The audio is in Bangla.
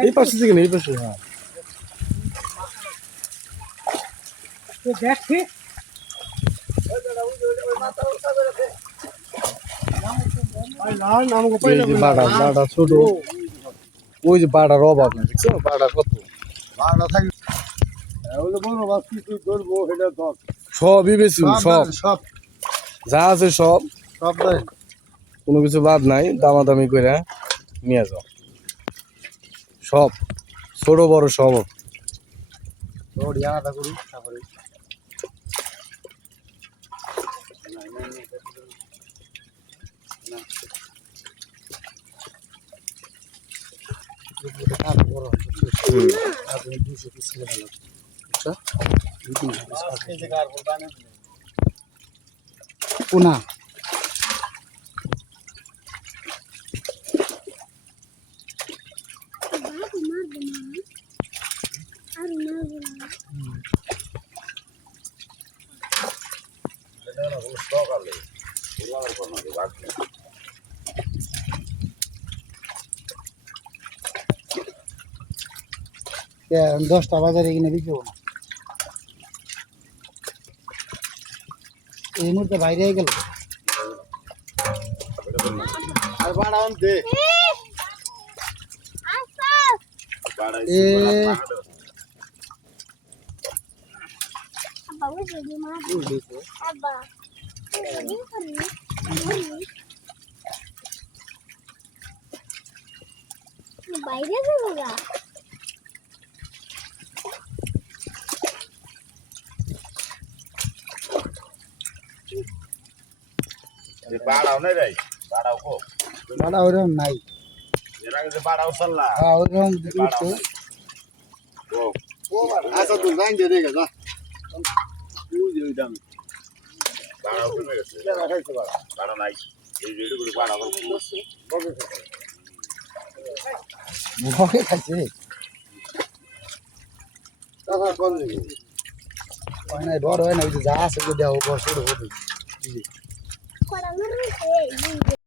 এই পাশে থেকে না এই পাশে হ্যাঁ দেখছি বাড়া ছোট ওই যে বাড়ার অভাব নেই দেখছো বাড়া কত বাড়া থাকি বড় মাছ কিছু ধরবো সেটা ধর সবই বেশি সব সব যা আছে সব সব দেয় কোনো কিছু বাদ নাই দামাদামি করে নিয়ে যাও সব ছোট বড় সব দৌড়ি আলাদা করি তারপরে পুনা দশটা বাজারে কিনে দিতে না এই মুহূর্তে বাইরে গেল আর বাড়ান দে বাইরে যাবো গা বাড়াও নাই রে বাড়াও কো বাড়া ওরকম নাই এর আগে যে বাড়াও চললা হ্যাঁ ওরকম ও আচ্ছা তুই যাই দে রে যা তুই যে দাম বাড়াও কমে গেছে রাখাইছে বাড়া নাই এই রেডি করে বাড়াও ভয় খাইছে টাকা কোন দিকে হয় নাই বড় হয় না ওই যে যা আছে দেওয়া বসে কড়া মারছে